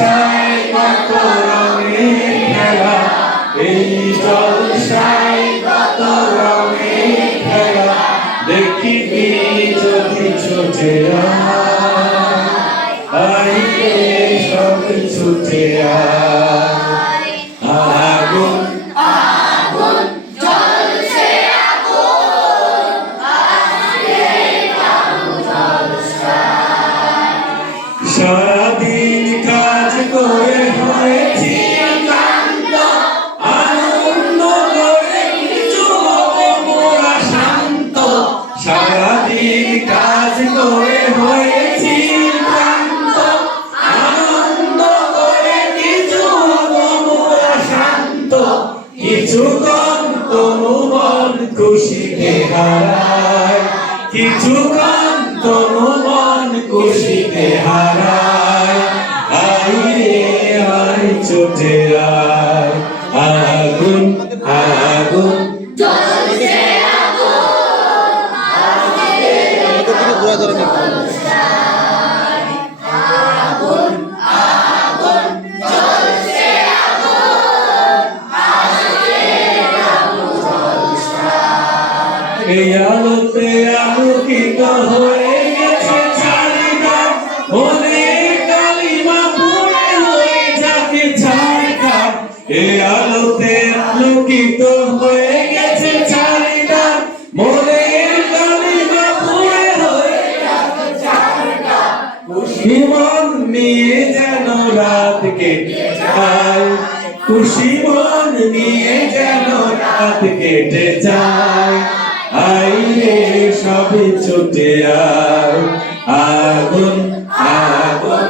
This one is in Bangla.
জলসায় কত রঙের খেলা, এই জলসায় কত রঙের খেলা, দেখিবি যদি ছুটে আয় রে সব ছুটে আয়। আগুন আগুন জ্বলছে আগুন, আজকে আগুন জলসায়। সারাদিন কাজ করে হয়েছি ক্লান্ত, আনন্দ করে কিছু হবো মোরা শান্ত। সারাদিন কাজ করে হয়েছি ক্লান্ত, আনন্দ করে কিছু হবো মোরা শান্ত। কিছুক্ষণ তনু মন খুশিতে হারায়, কিছুক্ষণ তনু মন খুশিতে হারায়। আয় রে আয় ছুটে আয়। আগুন আগুন জ্বলছে আগুন, আজকে আগুন জলসায়। আগুন আগুন জ্বলছে আগুন, আজকে আগুন জলসায়। এই আলোতে আলোকিত হয়ে গেছে চারিদিক, মনের কালিমা পড়ে হয়ে যাকে ছাড়খাড়। এই আলোতে আলোকিত হয়ে গেছে চারিদিক, মনের কালিমা পড়ে হয়ে যাকে ছাড়খাড়। খুশি মন নিয়ে যেন রাত কেটে যায়, খুশি মন নিয়ে যেন রাত কেটে যায়। আই রে সবে ছুটে আয়। আগুন আগুন